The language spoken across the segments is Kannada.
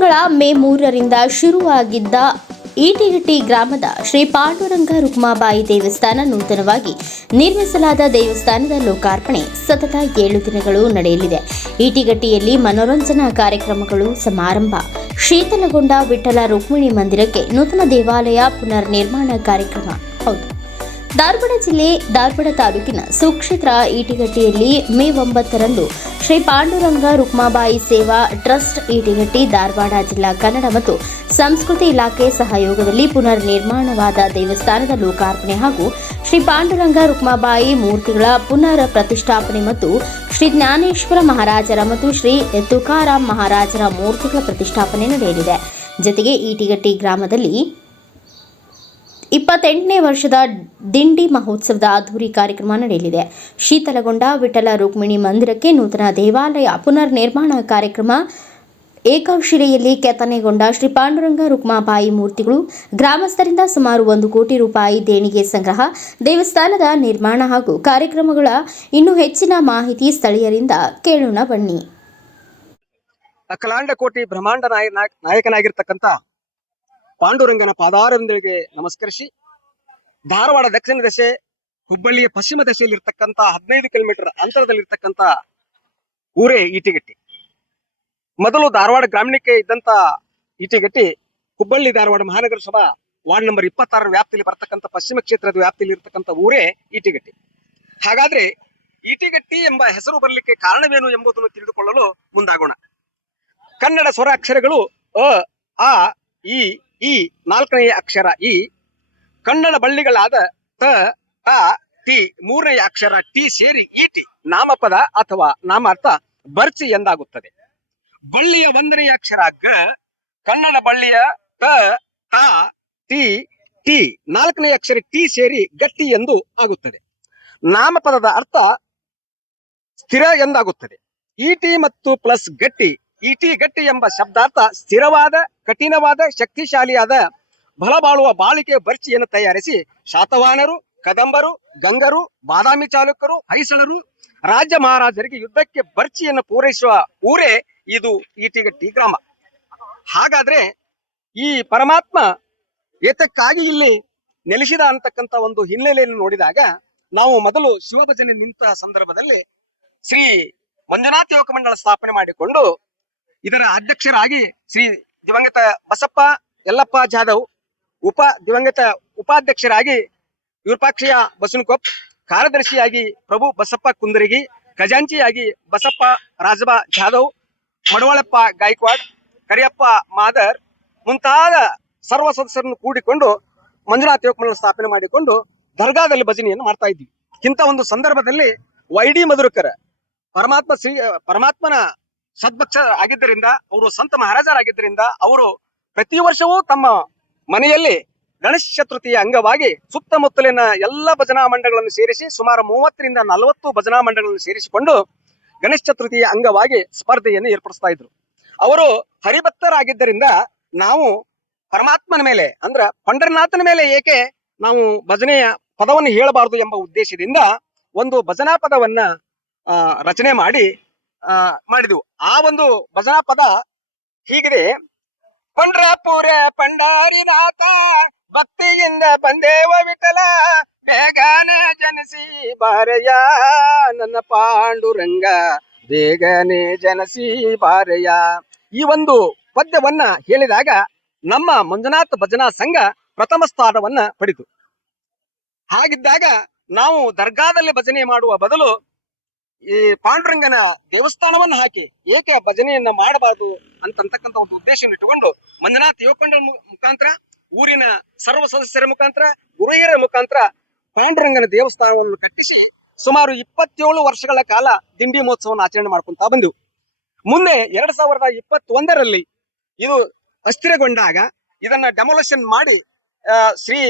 ತಿಂಗಳ ಮೇ 3ರಿಂದ ಶುರುವಾಗಿದ್ದ ಈಟಿಗಟ್ಟಿ ಗ್ರಾಮದ ಶ್ರೀ ಪಾಂಡುರಂಗ ರುಕ್ಮಾಬಾಯಿ ದೇವಸ್ಥಾನ ನೂತನವಾಗಿ ನಿರ್ಮಿಸಲಾದ ದೇವಸ್ಥಾನದ ಲೋಕಾರ್ಪಣೆ ಸತತ 7 ದಿನಗಳು ನಡೆಯಲಿದೆ. ಈಟಿಗಟ್ಟಿಯಲ್ಲಿ ಮನೋರಂಜನಾ ಕಾರ್ಯಕ್ರಮಗಳು ಸಮಾರಂಭ. ಶೀತಲಗೊಂಡ ವಿಠಲ ರುಕ್ಮಿಣಿ ಮಂದಿರಕ್ಕೆ ನೂತನ ದೇವಾಲಯ ಪುನರ್ ನಿರ್ಮಾಣ ಕಾರ್ಯಕ್ರಮ. ಹೌದು, ಧಾರವಾಡ ಜಿಲ್ಲೆ ಧಾರವಾಡ ತಾಲೂಕಿನ ಸುಕ್ಷೇತ್ರ ಈಟಿಗಟ್ಟಿಯಲ್ಲಿ ಮೇ 9ರಂದು ಶ್ರೀ ಪಾಂಡುರಂಗ ರುಕ್ಮಾಬಾಯಿ ಸೇವಾ ಟ್ರಸ್ಟ್ ಈಟಿಗಟ್ಟಿ ಧಾರವಾಡ ಜಿಲ್ಲಾ ಕನ್ನಡ ಮತ್ತು ಸಂಸ್ಕೃತಿ ಇಲಾಖೆ ಸಹಯೋಗದಲ್ಲಿ ಪುನರ್ ನಿರ್ಮಾಣವಾದ ದೇವಸ್ಥಾನದ ಲೋಕಾರ್ಪಣೆ ಹಾಗೂ ಶ್ರೀ ಪಾಂಡುರಂಗ ರುಕ್ಮಾಬಾಯಿ ಮೂರ್ತಿಗಳ ಪುನರ್ ಪ್ರತಿಷ್ಠಾಪನೆ ಮತ್ತು ಶ್ರೀ ಜ್ಞಾನೇಶ್ವರ ಮಹಾರಾಜರ ಮತ್ತು ಶ್ರೀ ತುಕಾರಾಮ್ ಮಹಾರಾಜರ ಮೂರ್ತಿಗಳ ಪ್ರತಿಷ್ಠಾಪನೆ ನಡೆಯಲಿದೆ. ಜತೆಗೆ ಈಟಿಗಟ್ಟಿ ಗ್ರಾಮದಲ್ಲಿ 28ನೇ ವರ್ಷದ ದಿಂಡಿ ಮಹೋತ್ಸವದ ಅದ್ದೂರಿ ಕಾರ್ಯಕ್ರಮ ನಡೆಯಲಿದೆ. ಶೀತಲಗೊಂಡ ವಿಠಲ ರುಕ್ಮಿಣಿ ಮಂದಿರಕ್ಕೆ ನೂತನ ದೇವಾಲಯ ಪುನರ್ ನಿರ್ಮಾಣ ಕಾರ್ಯಕ್ರಮ. ಏಕಶಿಲೆಯಲ್ಲಿ ಕೆತ್ತನೆಗೊಂಡ ಶ್ರೀ ಪಾಂಡುರಂಗ ರುಕ್ಮಾಬಾಯಿ ಮೂರ್ತಿಗಳು, ಗ್ರಾಮಸ್ಥರಿಂದ ಸುಮಾರು 1 ಕೋಟಿ ರೂಪಾಯಿ ದೇಣಿಗೆ ಸಂಗ್ರಹ, ದೇವಸ್ಥಾನದ ನಿರ್ಮಾಣ ಹಾಗೂ ಕಾರ್ಯಕ್ರಮಗಳ ಇನ್ನೂ ಹೆಚ್ಚಿನ ಮಾಹಿತಿ ಸ್ಥಳೀಯರಿಂದ ಕೇಳೋಣ ಬನ್ನಿ. ಅಖಿಲಾಂಡ ಕೋಟಿ ಬ್ರಹ್ಮಾಂಡ ನಾಯಕನಾಗಿರ್ತಕ್ಕಂಥ ಪಾಂಡುರಂಗನ ಪಾದಾರವಿಂದಗಳಿಗೆ ನಮಸ್ಕರಿಸಿ, ಧಾರವಾಡ ದಕ್ಷಿಣ ದಶೆ, ಹುಬ್ಬಳ್ಳಿಯ ಪಶ್ಚಿಮ ದಶೆಯಲ್ಲಿರ್ತಕ್ಕಂಥ 15 ಕಿಲೋಮೀಟರ್ ಅಂತರದಲ್ಲಿರ್ತಕ್ಕಂಥ ಊರೇ ಈಟಿಗಟ್ಟಿ. ಮೊದಲು ಧಾರವಾಡ ಗ್ರಾಮೀಣಕ್ಕೆ ಇದ್ದಂತ ಈಟಿಗಟ್ಟಿ ಹುಬ್ಬಳ್ಳಿ ಧಾರವಾಡ ಮಹಾನಗರ ಸಭಾ ವಾರ್ಡ್ ನಂಬರ್ 26 ವ್ಯಾಪ್ತಿಯಲ್ಲಿ ಬರ್ತಕ್ಕಂಥ ಪಶ್ಚಿಮ ಕ್ಷೇತ್ರದ ವ್ಯಾಪ್ತಿಯಲ್ಲಿ ಇರ್ತಕ್ಕಂಥ ಊರೇ ಈಟಿಗಟ್ಟಿ. ಹಾಗಾದ್ರೆ ಈಟಿಗಟ್ಟಿ ಎಂಬ ಹೆಸರು ಬರಲಿಕ್ಕೆ ಕಾರಣವೇನು ಎಂಬುದನ್ನು ತಿಳಿದುಕೊಳ್ಳಲು ಮುಂದಾಗೋಣ. ಕನ್ನಡ ಸ್ವರ ಅಕ್ಷರಗಳು ಅ, ಆ, ಈ 4ನೇ ಅಕ್ಷರ ಇ, ಕನ್ನಡ ಬಳ್ಳಿಗಳಾದ ತ, ಟ, ಟಿ, 3ನೇ ಅಕ್ಷರ ಟಿ ಸೇರಿ ಈಟಿ ನಾಮಪದ ಅಥವಾ ನಾಮಾರ್ಥ ಬರ್ಚಿ ಎಂದಾಗುತ್ತದೆ. ಬಳ್ಳಿಯ 1ನೇ ಅಕ್ಷರ ಗ, ಕನ್ನಡ ಬಳ್ಳಿಯ ತ, ಟ, ಟಿ, ಟಿ 4ನೇ ಅಕ್ಷರ ಟಿ ಸೇರಿ ಗಟ್ಟಿ ಎಂದು ಆಗುತ್ತದೆ. ನಾಮಪದದ ಅರ್ಥ ಸ್ಥಿರ ಎಂದಾಗುತ್ತದೆ. ಈಟಿ ಮತ್ತು ಪ್ಲಸ್ ಗಟ್ಟಿ, ಈಟಿ ಗಟ್ಟಿ ಎಂಬ ಶಬ್ದಾರ್ಥ ಸ್ಥಿರವಾದ, ಕಠಿಣವಾದ, ಶಕ್ತಿಶಾಲಿಯಾದ, ಬಲಬಾಳುವ ಬಾಳಿಕೆ ಬರ್ಚಿಯನ್ನು ತಯಾರಿಸಿ ಶಾತವಾಹನರು, ಕದಂಬರು, ಗಂಗರು, ಬಾದಾಮಿ ಚಾಲುಕ್ಯರು, ಹೊಯ್ಸಳರು, ರಾಜ್ಯ ಮಹಾರಾಜರಿಗೆ ಯುದ್ಧಕ್ಕೆ ಬರ್ಚಿಯನ್ನು ಪೂರೈಸುವ ಊರೇ ಇದು ಈಟಿಗಟ್ಟಿ ಗ್ರಾಮ. ಹಾಗಾದ್ರೆ ಈ ಪರಮಾತ್ಮ ಏತಕ್ಕಾಗಿ ಇಲ್ಲಿ ನೆಲೆಸಿದ ಅಂತಕ್ಕಂಥ ಒಂದು ಹಿನ್ನೆಲೆಯನ್ನು ನೋಡಿದಾಗ ನಾವು ಮೊದಲು ಶಿವಭಜನೆ ನಿಂತ ಸಂದರ್ಭದಲ್ಲಿ ಶ್ರೀ ಮಂಜುನಾಥ ಯುವಕ ಮಂಡಳ ಸ್ಥಾಪನೆ ಮಾಡಿಕೊಂಡು ಇದರ ಅಧ್ಯಕ್ಷರಾಗಿ ಶ್ರೀ ದಿವಂಗತ ಬಸಪ್ಪ ಯಲ್ಲಪ್ಪ ಜಾಧವ್, ದಿವಂಗತ ಉಪಾಧ್ಯಕ್ಷರಾಗಿ ವಿರೂಪಾಕ್ಷಯ್ಯ ಬಸವನಕೊಪ್ಪ, ಕಾರ್ಯದರ್ಶಿಯಾಗಿ ಪ್ರಭು ಬಸಪ್ಪ ಕುಂದರಗಿ, ಖಜಾಂಚಿಯಾಗಿ ಬಸಪ್ಪ ರಾಜಬಾ ಜಾಧವ್, ಮಡವಾಳಪ್ಪ ಗಾಯಕ್ವಾಡ್, ಕರಿಯಪ್ಪ ಮಾದರ್ ಮುಂತಾದ ಸರ್ವ ಸದಸ್ಯರನ್ನು ಕೂಡಿಕೊಂಡು ಮಂಜುನಾಥ ಯುವಕ ಮಂಡಳ ಸ್ಥಾಪನೆ ಮಾಡಿಕೊಂಡು ದರ್ಗಾದಲ್ಲಿ ಭಜನೆಯನ್ನು ಮಾಡ್ತಾ ಇದ್ವಿ. ಇಂಥ ಒಂದು ಸಂದರ್ಭದಲ್ಲಿ ವೈಡಿ ಮಧುರಕರ ಪರಮಾತ್ಮನ ಸದ್ಭಕ್ಷ ಆಗಿದ್ದರಿಂದ, ಅವರು ಸಂತ ಮಹಾರಾಜರಾಗಿದ್ದರಿಂದ ಅವರು ಪ್ರತಿ ವರ್ಷವೂ ತಮ್ಮ ಮನೆಯಲ್ಲಿ ಗಣೇಶ ಚತುರ್ಥಿಯ ಅಂಗವಾಗಿ ಸುತ್ತಮುತ್ತಲಿನ ಎಲ್ಲ ಭಜನಾ ಮಂಡಳಗಳನ್ನು ಸೇರಿಸಿ ಸುಮಾರು 30ರಿಂದ 40 ಭಜನಾ ಮಂಡಳಗಳನ್ನು ಸೇರಿಸಿಕೊಂಡು ಗಣೇಶ ಚತುರ್ಥಿಯ ಅಂಗವಾಗಿ ಸ್ಪರ್ಧೆಯನ್ನು ಏರ್ಪಡಿಸ್ತಾ ಇದ್ರು. ಅವರು ಹರಿಭಕ್ತರಾಗಿದ್ದರಿಂದ ನಾವು ಪರಮಾತ್ಮನ ಮೇಲೆ ಅಂದ್ರ ಪಂಡರನಾಥನ ಮೇಲೆ ಏಕೆ ನಾವು ಭಜನೆಯ ಪದವನ್ನು ಹೇಳಬಾರದು ಎಂಬ ಉದ್ದೇಶದಿಂದ ಒಂದು ಭಜನಾ ಪದವನ್ನ ರಚನೆ ಮಾಡಿದೆವು. ಆ ಒಂದು ಭಜನಾ ಪದ ಹೀಗಿದೆ: ಪಂಡ್ರಾಪುರ ಪಂಡಾರಿನಾಥ ಭಕ್ತಿಯಿಂದ ಬಂದೇವ ವಿಠಲ, ಬೇಗನೆ ಜನಿಸಿ ಬಾರಯ್ಯ ನನ್ನ ಪಾಂಡುರಂಗ, ಬೇಗನೆ ಜನಿಸಿ ಬಾರಯ್ಯ. ಈ ಒಂದು ಪದ್ಯವನ್ನ ಹೇಳಿದಾಗ ನಮ್ಮ ಮಂಜುನಾಥ ಭಜನಾ ಸಂಘ ಪ್ರಥಮ ಸ್ಥಾನವನ್ನ ಪಡೆಯಿತು. ಹಾಗಿದ್ದಾಗ ನಾವು ದರ್ಗಾದಲ್ಲಿ ಭಜನೆ ಮಾಡುವ ಬದಲು ಈ ಪಾಂಡುರಂಗನ ದೇವಸ್ಥಾನವನ್ನು ಹಾಕಿ ಏಕೆ ಭಜನೆಯನ್ನ ಮಾಡಬಾರದು ಅಂತಕ್ಕಂಥ ಒಂದು ಉದ್ದೇಶವನ್ನು ಇಟ್ಟುಕೊಂಡು ಮಂಜುನಾಥ ಯುವಕ ಮಂಡಳ ಮುಖಾಂತರ, ಊರಿನ ಸರ್ವ ಸದಸ್ಯರ ಮುಖಾಂತರ, ಗುರುಹಿಯರ ಮುಖಾಂತರ ಪಾಂಡುರಂಗನ ದೇವಸ್ಥಾನವನ್ನು ಕಟ್ಟಿಸಿ ಸುಮಾರು 27 ವರ್ಷಗಳ ಕಾಲ ದಿಂಡಿ ಮಹೋತ್ಸವವನ್ನು ಆಚರಣೆ ಮಾಡ್ಕೊಂತ ಬಂದೆವು. ಮುಂದೆ 2021ರಲ್ಲಿ ಇದು ಅಸ್ಥಿರಗೊಂಡಾಗ ಇದನ್ನ ಡೆಮೊಲೇಷನ್ ಮಾಡಿ ಶ್ರೀ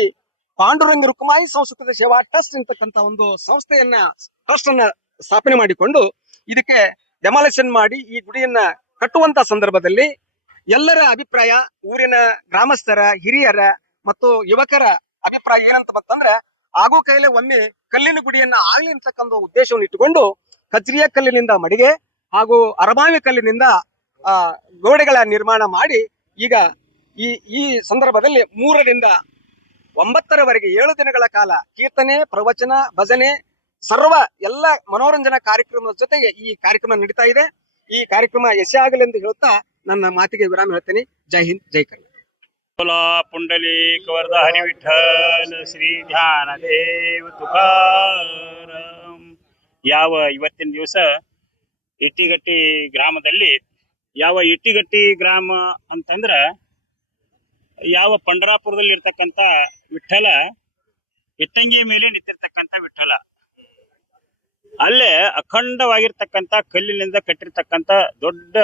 ಪಾಂಡುರಂಗ ರುಕ್ಮಾಯಿ ಸಂಸ್ಕೃತ ಸೇವಾ ಟ್ರಸ್ಟ್ ಅಂತಕ್ಕಂಥ ಒಂದು ಟ್ರಸ್ಟ್ ಅನ್ನ ಸ್ಥಾಪನೆ ಮಾಡಿಕೊಂಡು ಇದಕ್ಕೆ ಡೆಮಾಲೇಷನ್ ಮಾಡಿ ಈ ಗುಡಿಯನ್ನ ಕಟ್ಟುವಂತ ಸಂದರ್ಭದಲ್ಲಿ ಎಲ್ಲರ ಅಭಿಪ್ರಾಯ, ಊರಿನ ಗ್ರಾಮಸ್ಥರ, ಹಿರಿಯರ ಮತ್ತು ಯುವಕರ ಅಭಿಪ್ರಾಯ ಏನಂತ ಬಂತಂದ್ರೆ, ಆಗೋ ಕೈಲೆ ಒಮ್ಮೆ ಕಲ್ಲಿನ ಗುಡಿಯನ್ನ ಆಗ್ಲಿ ಅಂತಕ್ಕಂಥ ಉದ್ದೇಶವನ್ನು ಇಟ್ಟುಕೊಂಡು ಕಜ್ರಿಯ ಕಲ್ಲಿನಿಂದ ಮಡಿಗೆ ಹಾಗೂ ಅರಬಾವಿ ಕಲ್ಲಿನಿಂದ ಗೋಡೆಗಳ ನಿರ್ಮಾಣ ಮಾಡಿ ಈಗ ಈ ಈ ಸಂದರ್ಭದಲ್ಲಿ 3ರಿಂದ 9ರವರೆಗೆ 7 ದಿನಗಳ ಕಾಲ ಕೀರ್ತನೆ, ಪ್ರವಚನ, ಭಜನೆ, ಸರ್ವ ಎಲ್ಲ ಮನೋರಂಜನಾ ಕಾರ್ಯಕ್ರಮದ ಜೊತೆಗೆ ಈ ಕಾರ್ಯಕ್ರಮ ನಡೀತಾ ಇದೆ. ಈ ಕಾರ್ಯಕ್ರಮ ಯಶಸ್ವಿಯಾಗಲೆಂದು ಹೇಳುತ್ತಾ ನನ್ನ ಮಾತಿಗೆ ವಿರಾಮ ಹೇಳ್ತೇನೆ. ಜೈ ಹಿಂದ್, ಜೈ ಕರ್ನಾಟಕ. पुंडलिक वरद हरी विठ्ठल ಶ್ರೀ ಧ್ಯಾನದೇವ ತುಕಾರಾಮ್. ಯಾವ ಇವತ್ತಿನ ದಿವಸ ಇಟ್ಟಿಗಟ್ಟಿ ಗ್ರಾಮದಲ್ಲಿ, ಯಾವ ಇಟ್ಟಿಗಟ್ಟಿ ಗ್ರಾಮ ಅಂತಂದ್ರ ಯಾವ ಪಂಡರಾಪುರದಲ್ಲಿ ಇರ್ತಕ್ಕಂಥ ವಿಠ್ಠಲ, ಇಟ್ಟಂಗಿ ಮೇಲೆ ನಿಂತಿರ್ತಕ್ಕಂಥ ವಿಠ್ಠಲ, ಅಲ್ಲೇ ಅಖಂಡವಾಗಿರ್ತಕ್ಕಂಥ ಕಲ್ಲಿನಿಂದ ಕಟ್ಟಿರ್ತಕ್ಕಂಥ ದೊಡ್ಡ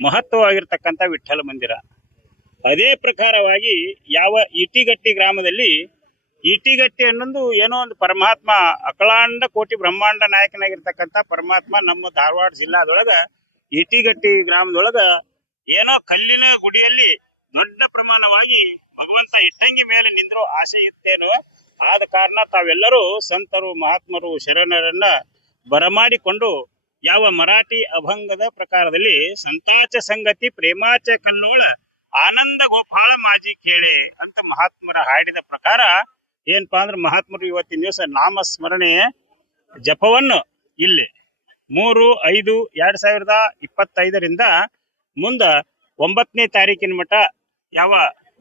ಮಹತ್ವವಾಗಿರ್ತಕ್ಕಂಥ ವಿಠ್ಠಲ ಮಂದಿರ. ಅದೇ ಪ್ರಕಾರವಾಗಿ ಯಾವ ಇಟಿಗಟ್ಟಿ ಗ್ರಾಮದಲ್ಲಿ, ಇಟಿಗಟ್ಟಿ ಅನ್ನೊಂದು ಏನೋ ಒಂದು ಪರಮಾತ್ಮ, ಅಖಂಡ ಕೋಟಿ ಬ್ರಹ್ಮಾಂಡ ನಾಯಕನಾಗಿರ್ತಕ್ಕಂಥ ಪರಮಾತ್ಮ ನಮ್ಮ ಧಾರವಾಡ ಜಿಲ್ಲಾದೊಳಗ ಇಟಿಗಟ್ಟಿ ಗ್ರಾಮದೊಳಗ ಏನೋ ಕಲ್ಲಿನ ಗುಡಿಯಲ್ಲಿ ದೊಡ್ಡ ಪ್ರಮಾಣವಾಗಿ ಭಗವಂತ ಇಟ್ಟಂಗಿ ಮೇಲೆ ನಿಂದ್ರೋ ಆಸೆ ಇತ್ತೇನೋ. ಆದ ಕಾರಣ ತಾವೆಲ್ಲರೂ ಸಂತರು, ಮಹಾತ್ಮರು, ಶರಣರನ್ನ ಬರಮಾಡಿಕೊಂಡು ಯಾವ ಮರಾಠಿ ಅಭಂಗದ ಪ್ರಕಾರದಲ್ಲಿ ಸಂತಾಚ ಸಂಗತಿ ಪ್ರೇಮಾಚ ಕನ್ನೋಳ ಆನಂದ ಗೋಪಾಳ ಮಾಜಿ ಕೇಳೆ ಅಂತ ಮಹಾತ್ಮರ ಹಾಡಿದ ಪ್ರಕಾರ ಏನಪ್ಪಾ ಅಂದ್ರೆ, ಮಹಾತ್ಮರು ಇವತ್ತಿನ ದಿವಸ ನಾಮಸ್ಮರಣೆ ಜಪವನ್ನು ಇಲ್ಲಿ 3/5/2025 ಮುಂದ 9ನೇ ತಾರೀಕಿನ ಮಠ ಯಾವ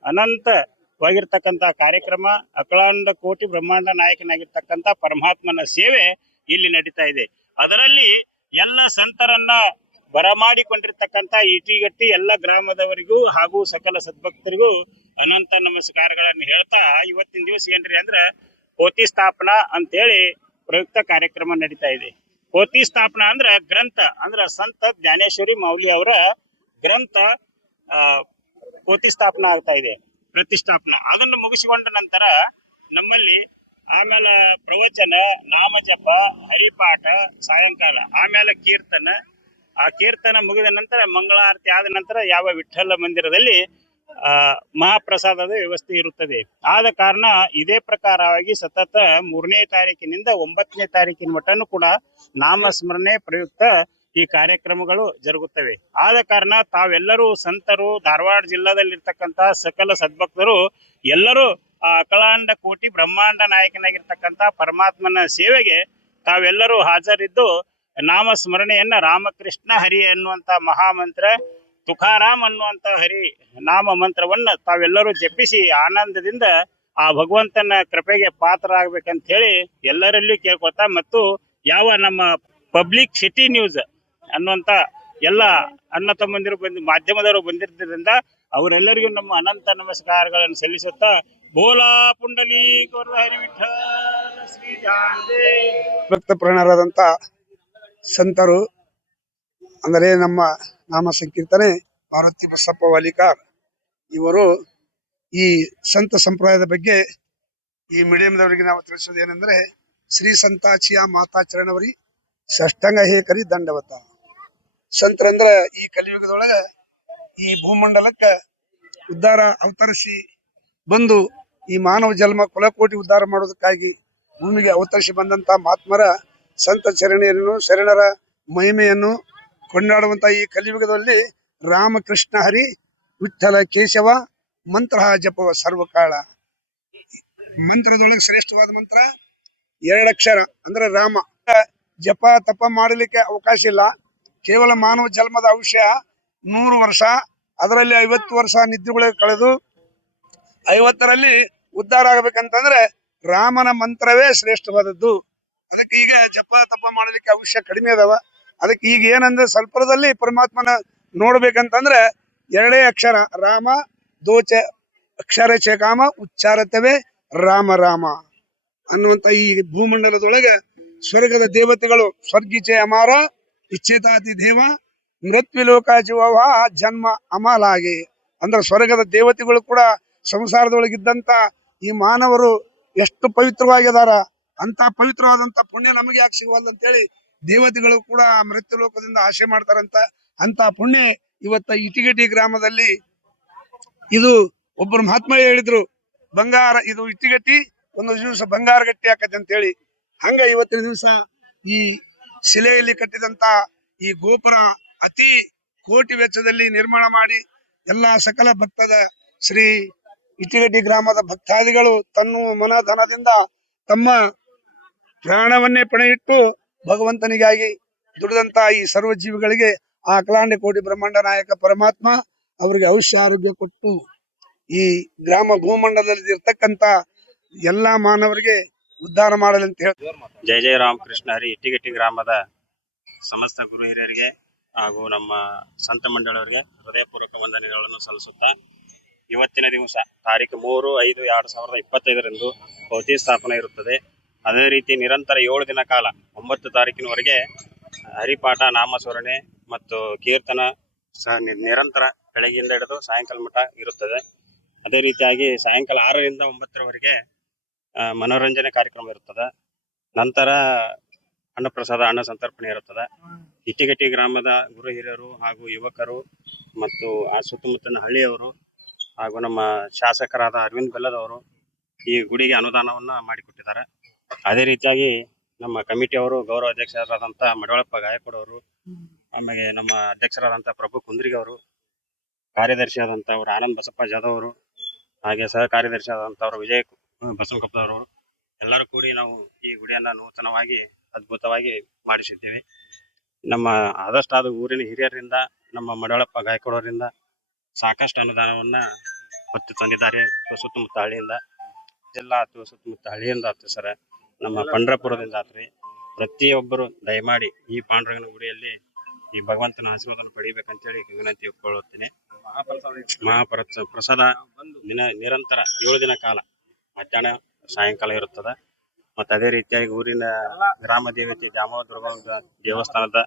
ಅನಂತವಾಗಿರ್ತಕ್ಕಂಥ ಕಾರ್ಯಕ್ರಮ, ಅಖಂಡ ಕೋಟಿ ಬ್ರಹ್ಮಾಂಡ ನಾಯಕನಾಗಿರ್ತಕ್ಕಂಥ ಪರಮಾತ್ಮನ ಸೇವೆ ಇಲ್ಲಿ ನಡೀತಾ ಇದೆ. ಅದರಲ್ಲಿ ಎಲ್ಲ ಸಂತರನ್ನ ಬರಮಾಡಿಕೊಂಡಿರ್ತಕ್ಕಂಥ ಇಟಿಗಟ್ಟಿ ಎಲ್ಲ ಗ್ರಾಮದವರಿಗೂ ಹಾಗೂ ಸಕಲ ಸದ್ಭಕ್ತರಿಗೂ ಅನಂತ ನಮಸ್ಕಾರಗಳನ್ನು ಹೇಳ್ತಾ, ಇವತ್ತಿನ ದಿವಸ ಏನ್ರಿ ಅಂದ್ರೆ ಪೋತಿ ಸ್ಥಾಪನಾ ಅಂತೇಳಿ ಪ್ರಯುಕ್ತ ಕಾರ್ಯಕ್ರಮ ನಡೀತಾ ಇದೆ. ಪೋತಿ ಸ್ಥಾಪನಾ ಅಂದ್ರ ಗ್ರಂಥ, ಅಂದ್ರ ಸಂತ ಜ್ಞಾನೇಶ್ವರಿ ಮೌಲ್ಯ ಅವರ ಗ್ರಂಥ ಪೋತಿ ಸ್ಥಾಪನಾ ಆಗ್ತಾ ಇದೆ, ಪ್ರತಿಷ್ಠಾಪನಾ. ಅದನ್ನು ಮುಗಿಸಿಕೊಂಡ ನಂತರ ನಮ್ಮಲ್ಲಿ ಆಮೇಲೆ ಪ್ರವಚನ, ನಾಮಜಪ, ಹರಿಪಾಠ ಸಾಯಂಕಾಲ, ಆಮೇಲೆ ಕೀರ್ತನ. ಆ ಕೀರ್ತನ ಮುಗಿದ ನಂತರ ಮಂಗಳಾರತಿ ಆದ ನಂತರ ಯಾವ ವಿಠ್ಠಲ ಮಂದಿರದಲ್ಲಿ ಮಹಾಪ್ರಸಾದದ ವ್ಯವಸ್ಥೆ ಇರುತ್ತದೆ. ಆದ ಕಾರಣ ಇದೇ ಪ್ರಕಾರವಾಗಿ ಸತತ 3ನೇ ತಾರೀಕಿನಿಂದ 9ನೇ ತಾರೀಕಿನ ಮಟ್ಟನೂ ಕೂಡ ನಾಮಸ್ಮರಣೆ ಪ್ರಯುಕ್ತ ಈ ಕಾರ್ಯಕ್ರಮಗಳು ಜರುಗುತ್ತವೆ. ಆದ ಕಾರಣ ತಾವೆಲ್ಲರೂ ಸಂತರು, ಧಾರವಾಡ ಜಿಲ್ಲಾದಲ್ಲಿರ್ತಕ್ಕಂಥ ಸಕಲ ಸದ್ಭಕ್ತರು ಎಲ್ಲರೂ ಆ ಅಖಂಡ ಕೋಟಿ ಬ್ರಹ್ಮಾಂಡ ನಾಯಕನಾಗಿರ್ತಕ್ಕಂಥ ಪರಮಾತ್ಮನ ಸೇವೆಗೆ ತಾವೆಲ್ಲರೂ ಹಾಜರಿದ್ದು ನಾಮಸ್ಮರಣೆಯನ್ನ ರಾಮಕೃಷ್ಣ ಹರಿ ಅನ್ನುವಂತ ಮಹಾಮಂತ್ರ, ತುಕಾರಾಮ್ ಅನ್ನುವಂತ ಹರಿ ನಾಮ ಮಂತ್ರವನ್ನ ತಾವೆಲ್ಲರೂ ಜಪಿಸಿ ಆನಂದದಿಂದ ಆ ಭಗವಂತನ ಕೃಪೆಗೆ ಪಾತ್ರರಾಗಬೇಕಂತ ಹೇಳಿ ಎಲ್ಲರಲ್ಲಿ ಕೇಳ್ಕೊತಾ, ಮತ್ತು ಯಾವ ನಮ್ಮ ಪಬ್ಲಿಕ್ ಸಿಟಿ ನ್ಯೂಸ್ ಅನ್ನುವಂತ ಎಲ್ಲ ಅಣ್ಣ ತಮ್ಮಂದಿರು ಮಾಧ್ಯಮದವರು ಬಂದಿದ್ದರಿಂದ ಅವರೆಲ್ಲರಿಗೂ ನಮ್ಮ ಅನಂತ ನಮಸ್ಕಾರಗಳನ್ನು ಸಲ್ಲಿಸುತ್ತಾ, ಬೋಲಾ ಪುಂಡಲೀಕ ವರದ ಹರಿ ವಿಠ್ಠಲ ಶ್ರೀ ಧ್ಯಾನದೇವ. ಭಕ್ತ ಪ್ರಾಣರಾದಂಥ ಸಂತರು ಅಂದರೆ ನಮ್ಮ ನಾಮ ಸಂಕೀರ್ತನೆ ಪಾರ್ವತಿ ಬಸಪ್ಪ ವಾಲಿಕಾರ್ ಇವರು ಈ ಸಂತ ಸಂಪ್ರದಾಯದ ಬಗ್ಗೆ ಈ ಮೀಡಿಯಂದವರಿಗೆ ನಾವು ತಿಳಿಸೋದು ಏನಂದ್ರೆ, ಶ್ರೀ ಸಂತಾಚಿಯ ಮಾತಾಚರಣವರಿ ಷಷ್ಠಂಗ ಹೇಕರಿ ದಂಡವತ. ಸಂತರಂದ್ರ ಈ ಕಲಿಯುಗದೊಳಗ ಈ ಭೂಮಂಡಲಕ್ಕ ಉದ್ಧಾರ ಅವತರಿಸಿ ಬಂದು ಈ ಮಾನವ ಜನ್ಮ ಕುಲಕೋಟಿ ಉದ್ಧಾರ ಮಾಡೋದಕ್ಕಾಗಿ ಭೂಮಿಗೆ ಅವತರಿಸಿ ಬಂದಂತ ಮಹಾತ್ಮರ ಸಂತ ಶರಣರ ಮಹಿಮೆಯನ್ನು ಕೊಂಡಾಡುವಂತ ಈ ಕಲಿಯುಗದಲ್ಲಿ ರಾಮಕೃಷ್ಣ ಹರಿ ವಿಠ್ಠಲ ಕೇಶವ ಮಂತ್ರ ಜಪವ ಸರ್ವಕಾಳ. ಮಂತ್ರದೊಳಗೆ ಶ್ರೇಷ್ಠವಾದ ಮಂತ್ರ 2 ಅಕ್ಷರ ಅಂದ್ರೆ ರಾಮ. ಜಪ ತಪ ಮಾಡಲಿಕ್ಕೆ ಅವಕಾಶ ಇಲ್ಲ. ಕೇವಲ ಮಾನವ ಜನ್ಮದ ಆಯುಷ್ಯ 100 ವರ್ಷ, ಅದರಲ್ಲಿ 50 ವರ್ಷ ನಿದ್ರೆಗಳಿಗೆ ಕಳೆದು 50ರಲ್ಲಿ ಉದ್ಧಾರ ಆಗ್ಬೇಕಂತಂದ್ರೆ ರಾಮನ ಮಂತ್ರವೇ ಶ್ರೇಷ್ಠವಾದದ್ದು. ಅದಕ್ಕೆ ಈಗ ಜಪ ತಪ ಮಾಡಲಿಕ್ಕೆ ಅವಶ್ಯ ಕಡಿಮೆ ಅದಾವ. ಅದಕ್ಕೆ ಈಗ ಏನಂದ್ರೆ ಸ್ವಲ್ಪದಲ್ಲಿ ಪರಮಾತ್ಮನ ನೋಡ್ಬೇಕಂತಂದ್ರೆ 2 ಅಕ್ಷರ ರಾಮ, ದೋಚ ಅಕ್ಷರ ಚಕಾಮ ಉಚ್ಚಾರತವೇ ರಾಮ ರಾಮ ಅನ್ನುವಂತ ಈ ಭೂಮಂಡಲದೊಳಗೆ ಸ್ವರ್ಗದ ದೇವತೆಗಳು ಸ್ವರ್ಗೀಚೆ ಅಮಾರ ಇಚ್ಛೇತಾತಿ ದೇವ ಮೃತ್ಯುಲೋಕ ಜೀವ ಜನ್ಮ ಅಮಲಾಗಿ ಅಂದ್ರೆ ಸ್ವರ್ಗದ ದೇವತೆಗಳು ಕೂಡ ಸಂಸಾರದೊಳಗಿದ್ದಂತ ಈ ಮಾನವರು ಎಷ್ಟು ಪವಿತ್ರವಾಗಿದಾರ, ಅಂತ ಪವಿತ್ರವಾದಂತ ಪುಣ್ಯ ನಮಗೆ ಯಾಕೆ ಸಿಗುವಲ್ಲ ಅಂತೇಳಿ ದೇವತೆಗಳು ಕೂಡ ಮೃತ್ಯು ಲೋಕದಿಂದ ಆಶೆ ಮಾಡ್ತಾರಂತ. ಅಂತ ಪುಣ್ಯ ಇವತ್ತ ಇಟಿಗಟ್ಟಿ ಗ್ರಾಮದಲ್ಲಿ ಇದು ಒಬ್ಬರು ಮಹಾತ್ಮ ಹೇಳಿದ್ರು, ಬಂಗಾರ ಇದು ಇಟ್ಟಿಗಟ್ಟಿ ಒಂದು ದಿವಸ ಬಂಗಾರ ಗಟ್ಟಿ ಆಕತಿ ಅಂತ ಹೇಳಿ. ಹಂಗ ಇವತ್ತಿನ ದಿವಸ ಈ ಶಿಲೆಯಲ್ಲಿ ಕಟ್ಟಿದಂತ ಈ ಗೋಪುರ ಅತಿ ಕೋಟಿ ವೆಚ್ಚದಲ್ಲಿ ನಿರ್ಮಾಣ ಮಾಡಿ ಎಲ್ಲ ಸಕಲ ಭಕ್ತದ ಶ್ರೀ ಇಟಿಗಟ್ಟಿ ಗ್ರಾಮದ ಭಕ್ತಾದಿಗಳು ತನ್ನ ಮನಧನದಿಂದ ತಮ್ಮ ಪ್ರಾಣವನ್ನೇ ಪಣೆಯಿಟ್ಟು ಭಗವಂತನಿಗಾಗಿ ದುಡಿದಂತ ಈ ಸರ್ವ ಜೀವಿಗಳಿಗೆ ಆ ಅಖಿಲಾಂಡ ಕೋಟಿ ಬ್ರಹ್ಮಾಂಡ ನಾಯಕ ಪರಮಾತ್ಮ ಅವರಿಗೆ ಆಯುಷ್ಯ ಆರೋಗ್ಯ ಕೊಟ್ಟು ಈ ಗ್ರಾಮ ಭೂಮಂಡಲದಲ್ಲಿ ಇರ್ತಕ್ಕಂತ ಎಲ್ಲಾ ಮಾನವರಿಗೆ ಉದ್ಧಾರ ಮಾಡಲಿ ಅಂತ ಹೇಳಿ ಜಯ ಜಯ ರಾಮಕೃಷ್ಣ ಹರಿ. ಇಟ್ಟಿಗಟ್ಟಿ ಗ್ರಾಮದ ಸಮಸ್ತ ಗುರು ಹಿರಿಯರಿಗೆ ಹಾಗೂ ನಮ್ಮ ಸಂತ ಮಂಡಳವರಿಗೆ ಹೃದಯಪೂರ್ವಕ ವಂದನೆಗಳನ್ನು ಸಲ್ಲಿಸುತ್ತಾ, ಇವತ್ತಿನ ದಿವಸ ತಾರೀಕು 3/5/2025 ಭೌತಿ ಸ್ಥಾಪನೆ ಇರುತ್ತದೆ. ಅದೇ ರೀತಿ ನಿರಂತರ 7 ದಿನ ಕಾಲ 9 ತಾರೀಕಿನವರೆಗೆ ಹರಿಪಾಠ, ನಾಮಸ್ಮರಣೆ ಮತ್ತು ಕೀರ್ತನ ನಿರಂತರ ಬೆಳಗ್ಗೆಯಿಂದ ಹಿಡಿದು ಸಾಯಂಕಾಲ ಮಟ್ಟ ಇರುತ್ತದೆ. ಅದೇ ರೀತಿಯಾಗಿ ಸಾಯಂಕಾಲ 6ರಿಂದ 9ರವರೆಗೆ ಮನೋರಂಜನೆ ಕಾರ್ಯಕ್ರಮ ಇರುತ್ತದೆ. ನಂತರ ಅನ್ನಪ್ರಸಾದ, ಅನ್ನ ಸಂತರ್ಪಣೆ ಇರುತ್ತದೆ. ಇಟ್ಟಿಗಟ್ಟಿ ಗ್ರಾಮದ ಗುರು ಹಿರಿಯರು ಹಾಗೂ ಯುವಕರು ಮತ್ತು ಆ ಸುತ್ತಮುತ್ತಲಿನ ಹಳ್ಳಿಯವರು ಹಾಗೂ ನಮ್ಮ ಶಾಸಕರಾದ ಅರವಿಂದ್ ಬೆಲ್ಲದವರು ಈ ಗುಡಿಗೆ ಅನುದಾನವನ್ನ ಮಾಡಿಕೊಟ್ಟಿದ್ದಾರೆ. ಅದೇ ರೀತಿಯಾಗಿ ನಮ್ಮ ಕಮಿಟಿಯವರು ಗೌರವ ಅಧ್ಯಕ್ಷರಾದಂಥ ಮಡವಳಪ್ಪ ಗಾಯಕವಾಡ್ ಅವರು, ಆಮೇಲೆ ನಮ್ಮ ಅಧ್ಯಕ್ಷರಾದಂಥ ಪ್ರಭು ಕುಂದ್ರಿಗಿ ಅವರು, ಕಾರ್ಯದರ್ಶಿಯಾದಂಥವ್ರು ಆನಂದ್ ಬಸಪ್ಪ ಜಾಧವ್ ಅವರು, ಹಾಗೆ ಸಹ ಕಾರ್ಯದರ್ಶಿಯಾದಂಥವ್ರು ವಿಜಯ್ ಬಸವಕಪ್ಪದವರು, ಎಲ್ಲರೂ ಕೂಡಿ ನಾವು ಈ ಗುಡಿಯನ್ನ ನೂತನವಾಗಿ ಅದ್ಭುತವಾಗಿ ಮಾಡಿಸಿದ್ದೇವೆ. ನಮ್ಮ ಆದಷ್ಟಾದ ಊರಿನ ಹಿರಿಯರಿಂದ, ನಮ್ಮ ಮಡವಳಪ್ಪ ಗಾಯಕವಾಡ್ ಅವರಿಂದ ಸಾಕಷ್ಟು ಅನುದಾನವನ್ನ ಹೊತ್ತು ತಂದಿದ್ದಾರೆ. ಸುತ್ತಮುತ್ತ ಹಳ್ಳಿಯಿಂದ, ಜಿಲ್ಲಾ ಅಥವಾ ಸುತ್ತಮುತ್ತ ಹಳ್ಳಿಯಿಂದ ಆಯ್ತು ಸರ, ನಮ್ಮ ಪಂಡ್ರಪುರದಿಂದ ಆತ್ರಿ. ಪ್ರತಿಯೊಬ್ಬರು ದಯಮಾಡಿ ಈ ಪಾಂಡುರಂಗನ ಗುಡಿಯಲ್ಲಿ ಈ ಭಗವಂತನ ಆಶೀರ್ವಾದ ಪಡಿಬೇಕಂತೇಳಿ ವಿನಂತಿ ಒಪ್ಪಿಕೊಳ್ಳುತ್ತೇನೆ. ಪ್ರಸಾದ ನಿರಂತರ 7 ದಿನ ಕಾಲ ಮಧ್ಯಾಹ್ನ ಸಾಯಂಕಾಲ ಇರುತ್ತದೆ. ಮತ್ತೆ ಅದೇ ರೀತಿಯಾಗಿ ಊರಿನ ಗ್ರಾಮ ದೇವತೆ ದ್ಯಾಮವ್ವ ದುರ್ಗವ್ವ ದೇವಸ್ಥಾನದ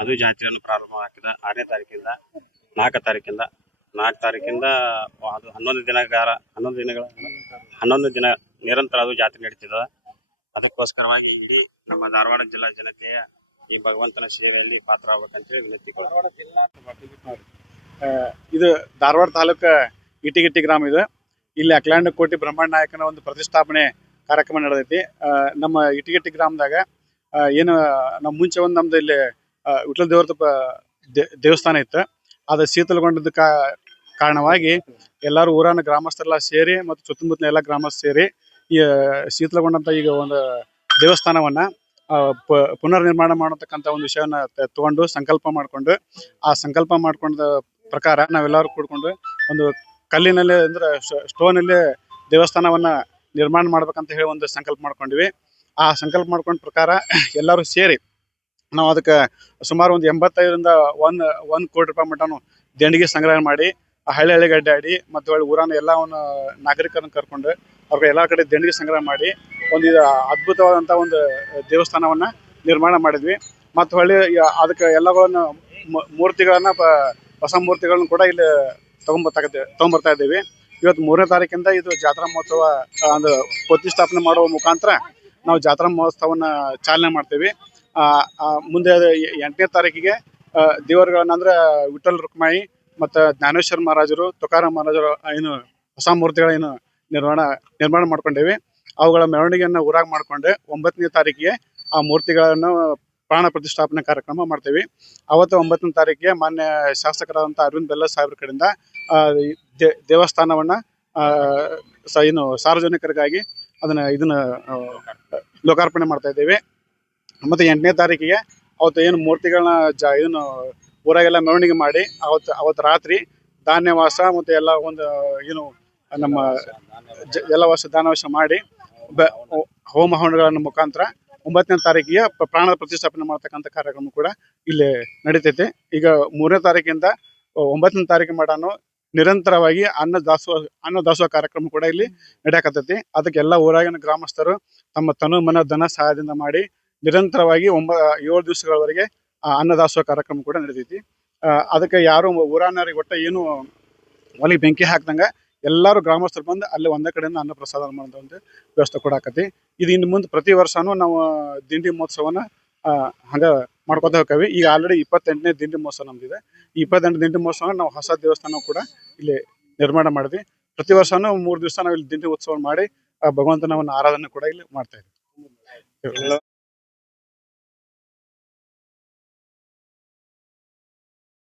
ಅದು ಜಾತ್ರೆಯನ್ನು ಪ್ರಾರಂಭ ಹಾಕಿದ 6ನೇ ತಾರೀಕಿಂದ 4 ತಾರೀಕಿಂದ ಅದು 11 ದಿನ ನಿರಂತರ ಅದು ಜಾತ್ರೆ ನಡೀತಿದೆ. ಅದಕ್ಕೋಸ್ಕರವಾಗಿ ಇಡೀ ನಮ್ಮ ಧಾರವಾಡ ಜಿಲ್ಲಾ ಜನತೆಯ ಈ ಭಗವಂತನ ಸೇವೆಯಲ್ಲಿ ಪಾತ್ರ ಆಗ್ಬೇಕಂತೇಳಿ ವಿನಂತಿ. ಇದು ಧಾರವಾಡ ತಾಲೂಕು ಇಟಿಗಟ್ಟಿ ಗ್ರಾಮ. ಇದು ಇಲ್ಲಿ ಅಖಿಲಾಂಡ ಕೋಟಿ ಬ್ರಹ್ಮಾಂಡ ನಾಯಕನ ಒಂದು ಪ್ರತಿಷ್ಠಾಪನೆ ಕಾರ್ಯಕ್ರಮ ನಡೆದೈತಿ. ನಮ್ಮ ಇಟಿಗಟ್ಟಿ ಗ್ರಾಮದಾಗ ಏನು ನಮ್ಮ ಮುಂಚೆ ಒಂದು ನಮ್ದು ಇಲ್ಲಿ ವಿಠ್ಠಲ ದೇವರದ ದೇವಸ್ಥಾನ ಇತ್ತು. ಅದು ಶೀತಲಗೊಂಡದ ಕಾರಣವಾಗಿ ಎಲ್ಲರೂ ಊರನ್ನ ಗ್ರಾಮಸ್ಥರೆಲ್ಲ ಸೇರಿ ಮತ್ತು ಸುತ್ತಮುತ್ತಲ ಎಲ್ಲ ಗ್ರಾಮಸ್ಥರು ಸೇರಿ ಈ ಶೀತಲಗೊಂಡಂತ ಈಗ ಒಂದು ದೇವಸ್ಥಾನವನ್ನ ಪುನರ್ ನಿರ್ಮಾಣ ಮಾಡತಕ್ಕಂಥ ಒಂದು ವಿಷಯವನ್ನ ತಗೊಂಡು ಸಂಕಲ್ಪ ಮಾಡ್ಕೊಂಡ ಪ್ರಕಾರ ನಾವೆಲ್ಲರೂ ಕೂಡ್ಕೊಂಡು ಒಂದು ಕಲ್ಲಿನಲ್ಲಿ ಅಂದ್ರೆ ಸ್ಟೋನಲ್ಲಿ ದೇವಸ್ಥಾನವನ್ನ ನಿರ್ಮಾಣ ಮಾಡ್ಬೇಕಂತ ಹೇಳಿ ಒಂದು ಸಂಕಲ್ಪ ಮಾಡ್ಕೊಂಡ್ವಿ. ಆ ಸಂಕಲ್ಪ ಮಾಡ್ಕೊಂಡ ಪ್ರಕಾರ ಎಲ್ಲರೂ ಸೇರಿ ನಾವು ಅದಕ್ಕೆ ಸುಮಾರು ಒಂದು 85ರಿಂದ 1 ಕೋಟಿ ರೂಪಾಯಿ ಮಟ್ಟನು ದೇಣಿಗೆ ಸಂಗ್ರಹ ಮಾಡಿ ಹಳ್ಳಿ ಗಡ್ಡಾಡಿ ಮತ್ತು ಊರನ್ನ ಎಲ್ಲವನ್ನು ನಾಗರಿಕರನ್ನು ಕರ್ಕೊಂಡು ಅವ್ರಿಗೆ ಎಲ್ಲ ಕಡೆ ದೇಣಿಗೆ ಸಂಗ್ರಹ ಮಾಡಿ ಒಂದು ಅದ್ಭುತವಾದಂಥ ಒಂದು ದೇವಸ್ಥಾನವನ್ನ ನಿರ್ಮಾಣ ಮಾಡಿದ್ವಿ. ಮತ್ತು ಅದಕ್ಕೆ ಎಲ್ಲಗಳನ್ನು ಮೂರ್ತಿಗಳನ್ನ ಹೊಸ ಮೂರ್ತಿಗಳನ್ನ ಕೂಡ ಇಲ್ಲಿ ತಗೊಂಡ್ಬರ್ತಾ ಇದ್ದೀವಿ. ಇವತ್ತು 3ನೇ ತಾರೀಕಿಂದ ಇದು ಜಾತ್ರಾ ಮಹೋತ್ಸವ ಒಂದು ಪ್ರತಿಷ್ಠಾಪನೆ ಮಾಡುವ ಮುಖಾಂತರ ನಾವು ಜಾತ್ರಾ ಮಹೋತ್ಸವನ್ನ ಚಾಲನೆ ಮಾಡ್ತೀವಿ. ಮುಂದೆ 8ನೇ ತಾರೀಕಿಗೆ ದೇವರುಗಳನ್ನ ಅಂದ್ರೆ ವಿಠ್ಠಲ್ ರುಕ್ಮಾಯಿ ಮತ್ತು ಜ್ಞಾನೇಶ್ವರ ಮಹಾರಾಜರು, ತುಕಾರಾಮ್ ಮಹಾರಾಜರು ಏನು ಹೊಸ ಮೂರ್ತಿಗಳ ಏನು ನಿರ್ಮಾಣ ಮಾಡ್ಕೊಂಡೇವಿ. ಅವುಗಳ ಮೆರವಣಿಗೆಯನ್ನು ಊರಾಗ ಮಾಡ್ಕೊಂಡು 9ನೇ ತಾರೀಕಿಗೆ ಆ ಮೂರ್ತಿಗಳನ್ನು ಪ್ರಾಣ ಪ್ರತಿಷ್ಠಾಪನೆ ಕಾರ್ಯಕ್ರಮ ಮಾಡ್ತೀವಿ. ಅವತ್ತು 9ನೇ ತಾರೀಕಿಗೆ ಮಾನ್ಯ ಶಾಸಕರಾದಂಥ ಅರವಿಂದ್ ಬೆಲ್ಲ ಸಾಹೇಬ್ರ ಕಡೆಯಿಂದ ದೇವಸ್ಥಾನವನ್ನ ಏನು ಸಾರ್ವಜನಿಕರಿಗಾಗಿ ಇದನ್ನ ಲೋಕಾರ್ಪಣೆ ಮಾಡ್ತಾ ಇದ್ದೇವೆ. ಮತ್ತು 8ನೇ ತಾರೀಕಿಗೆ ಅವತ್ತು ಏನು ಮೂರ್ತಿಗಳನ್ನ ಇದನ್ನು ಊರಾಗೆಲ್ಲ ಮೆರವಣಿಗೆ ಮಾಡಿ ಅವತ್ತು ರಾತ್ರಿ ಧಾನ್ಯವಾಸ ಮತ್ತು ಎಲ್ಲ ಒಂದು ಏನು ನಮ್ಮ ಎಲ್ಲ ದಾನವಾಸ ಮಾಡಿ ಹೋಮ ಹವನಗಳ ಮುಖಾಂತರ 9ನೇ ತಾರೀಕಿಗೆ ಪ್ರಾಣ ಪ್ರತಿಷ್ಠಾಪನೆ ಮಾಡ್ತಕ್ಕಂಥ ಕಾರ್ಯಕ್ರಮ ಕೂಡ ಇಲ್ಲಿ ನಡೀತೈತೆ. ಈಗ 3ನೇ ತಾರೀಕಿಂದ 9ನೇ ತಾರೀಕು ಮಾಡಾನು ನಿರಂತರವಾಗಿ ಅನ್ನ ದಾಸೋಹ ಕಾರ್ಯಕ್ರಮ ಕೂಡ ಇಲ್ಲಿ ನಡೆಯಕತ್ತೈತಿ. ಅದಕ್ಕೆ ಎಲ್ಲ ಊರಾಗಿನ ಗ್ರಾಮಸ್ಥರು ತಮ್ಮ ತನು ಮನ ಧನ ಸಹಾಯದಿಂದ ಮಾಡಿ ನಿರಂತರವಾಗಿ 7 ದಿವಸಗಳವರೆಗೆ ಅನ್ನ ದಾಸೋಹ ಕಾರ್ಯಕ್ರಮ ಕೂಡ ನಡೀತೈತಿ. ಅದಕ್ಕೆ ಯಾರು ಊರಾನರಿಗೆ ಒಟ್ಟ ಏನು ಒಲಿಗೆ ಬೆಂಕಿ ಹಾಕ್ದಂಗ ಎಲ್ಲರೂ ಗ್ರಾಮಸ್ಥರು ಬಂದು ಅಲ್ಲಿ ಒಂದೇ ಕಡೆಯಿಂದ ಅನ್ನ ಪ್ರಸಾದ ಮಾಡೋದು ಒಂದು ವ್ಯವಸ್ಥೆ ಕೂಡ ಆಕತಿ. ಇದು ಇನ್ನು ಮುಂದೆ ಪ್ರತಿ ವರ್ಷನೂ ನಾವು ದಿಂಡಿ ಮಹೋತ್ಸವನ ಹಂಗ ಮಾಡ್ಕೊತ ಹೋಗ್ತೀವಿ. ಈಗ ಆಲ್ರೆಡಿ 28ನೇ ದಿಂಡಿ ಮಹೋತ್ಸವ ನಮ್ದಿದೆ. ಈ 28 ದಿಂಡಿ ಮಹೋತ್ಸವ ನಾವು ಹೊಸ ದೇವಸ್ಥಾನ ಕೂಡ ಇಲ್ಲಿ ನಿರ್ಮಾಣ ಮಾಡಿದ್ವಿ. ಪ್ರತಿ ವರ್ಷನೂ 3 ದಿವಸ ನಾವು ಇಲ್ಲಿ ದಿಂಡಿ ಉತ್ಸವ ಮಾಡಿ ಭಗವಂತನ ಒಂದು ಆರಾಧನೆ ಕೂಡ ಇಲ್ಲಿ ಮಾಡ್ತಾ ಇದ್ದೀವಿ.